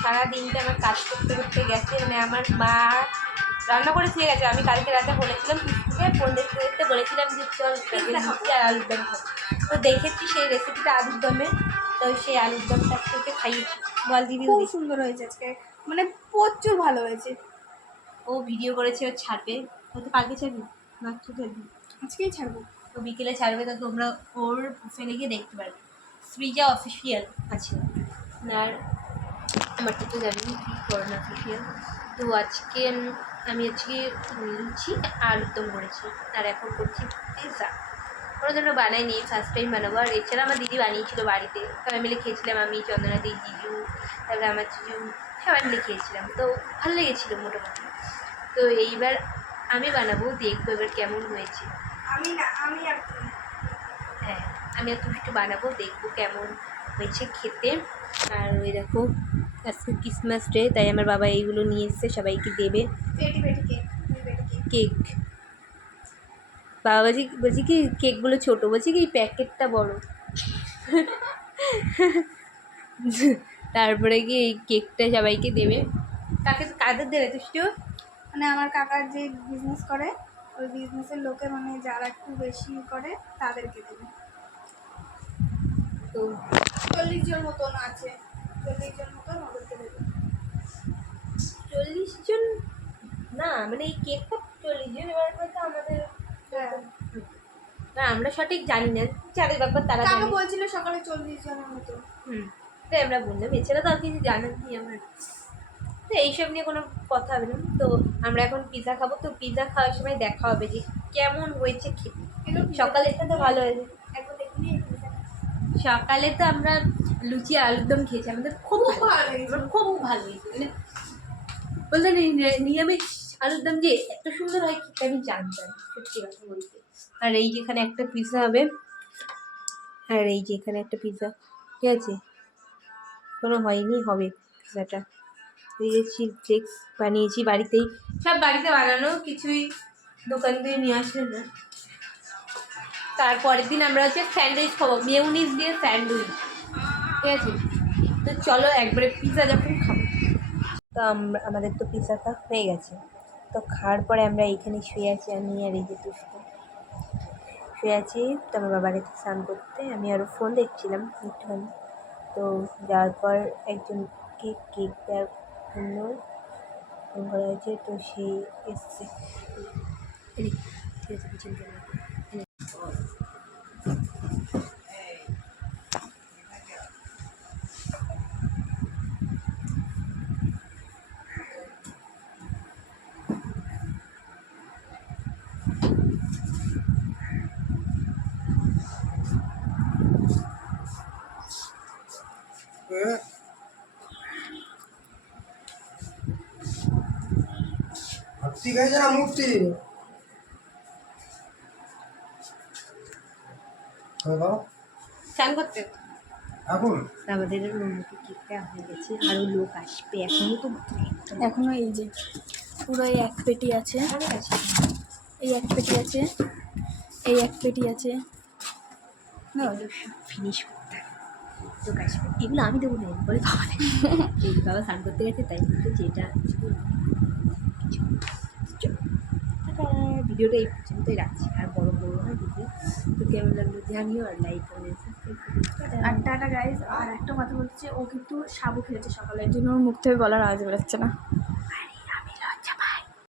সারা দিনটা আমার কাজ করতে করতে গেছে। মানে আমার মা রান্না করে দিয়ে গেছে। আমি কালকে রাতে বলেছিলাম পিসিকে ফোন দেখতে দেখতে বলেছিলাম যে চল লুচি আর আলুর দম খাবো। তো দেখেছি সেই রেসিপিটা আলুর দমের, তো সেই আলুর দমটা আজকে খাইয়েছি। বল দিদি, খুব সুন্দর হয়েছে আজকে, মানে প্রচুর ভালো হয়েছে। ও ভিডিও করেছে, ও ছাড়বে, হয়তো কালকে ছাড়বি, মাত্র ছাড়বি, আজকেই ছাড়বো। তো বিকেলে ছাড়বে, তো তোমরা ওর প্রোফাইলে গিয়ে দেখতে পারবে। সৃজা অফিসিয়াল আছে, আর আমার তো জানি কি করোনা অফিসিয়াল। তো আজকে আমি লুচি আলুর দম করেছি, আর এখন করছি পিৎজা। ওর জন্য বানাইনি, ফার্স্ট টাইম বানাবো। আর এছাড়া আমার দিদি বানিয়েছিল বাড়িতে, সবাই মিলে খেয়েছিলাম, আমি, চন্দনা দি, জিজু, তারপরে আমার জিজু, সবাই মিলে খেয়েছিলাম। তো ভালো লেগেছিলো মোটামুটি। তো এইবার আমি বানাবো, দেখবো এবার কেমন হয়েছে। হ্যাঁ, আমি একটু বানাবো, দেখবো কেমন হয়েছে খেতে। আর ওই দেখো আজকে ক্রিসমাস ডে, তাই আমার বাবা এইগুলো নিয়ে এসছে, সবাইকে দেবে। কেক, বাবা বলছি কি কেকগুলো ছোটো, বলছি কি প্যাকেটটা বড়। তারপরে কি এই কেকটা সবাইকে দেবে। কাদের দেবে তুষ্টিও? মানে আমার কাকার যে বিজনেস করে, ওই বিজনেসের লোকে, মানে যারা একটু বেশি করে তাদেরকে দেবে। তো 40 জন মতন আছে, 40 জন মতন ওদেরকে দেবে। 40 জন না, মানে এই কেকটা 40 জন, এবার হয়তো আমাদের, না আমরা সঠিক জানি না, যাদের ব্যাপার তারা কাকা জানে। বলছিল সকালে 40 জনের মতো। তাই আমরা বললাম, এছাড়া তো আর কিছু জানার নেই আমার। তো এইসব নিয়ে কোনো কথা হবে না। তো আমরা এখন পিৎজা খাবো, তো পিৎজা খাওয়ার সময় দেখা হবে যে কেমন হয়েছে খেতে। সকালেরটা তো ভালো হয়েছে। সকালে তো আমরা লুচি আলুর দম খেয়েছি, আমাদের খুব ভালো হয়েছে, খুব ভালো হয়েছে। মানে বলতে নিরামিষ আলুর দম যে এত সুন্দর হয় খেতে আমি জানতাম, সত্যি কথা বলতে। আর এই যেখানে একটা পিৎজা হবে, আর এই যে এখানে একটা পিৎজা, ঠিক আছে, কোনো হয়নি, হবে পিৎজাটা। এই যে চিজ ফ্লেক্স বানিয়েছি বাড়িতেই, সব বাড়িতে বানানো, কিছুই দোকান থেকে নিয়ে আসে না। তারপরের দিন আমরা স্যান্ডউইচ খাবো, মেয়োনিজ দিয়ে স্যান্ডউইচ, ঠিক আছে। তো চলো একবারে পিৎজা যখন খাবো, তো আমাদের তো পিৎজাটা হয়ে গেছে। তো খাওয়ার পরে আমরা এইখানে শুয়ে আছি, আমি আর এই যে তুষ্টি শুয়ে আছি। তো আমার বাবা গেছে স্নান করতে, আমি আরও ফোন দেখছিলাম একটুখানি। তো যাওয়ার পর একজনকে কেক দেওয়ার জন্য ফোন করা হয়েছে, তো সে এসছে। ঠিক আছে, পিছন থেকে ঠিক আছে না মূর্তি চান করতে এখন আমাদের কেকটা হয়ে গেছে, আরও লোক আসবে, এখনও তো এখনো এই যে পুরো এই এক পেটি আছে, এই এক পেটি আছে, এই এক পেটি আছে, না ফিনিশ করতে হবে, লোক আসবে। এগুলো আমি দেবো না, বলে বাবা এই বাবা স্নান করতে গেছে, তাই বলতে যেটা ভিডিওটা এই পর্যন্তই রাখছি, আর বড় না ভিডিও। তো কেমন লাগলো জানিও, আর লাইক করে আর টাটা গাইজ। আর একটা কথা বলছি, ও কিন্তু সাবু খেয়েছে সকালে, এর জন্য ওর মুখ থেকে গলার আওয়াজ বেরোচ্ছে না।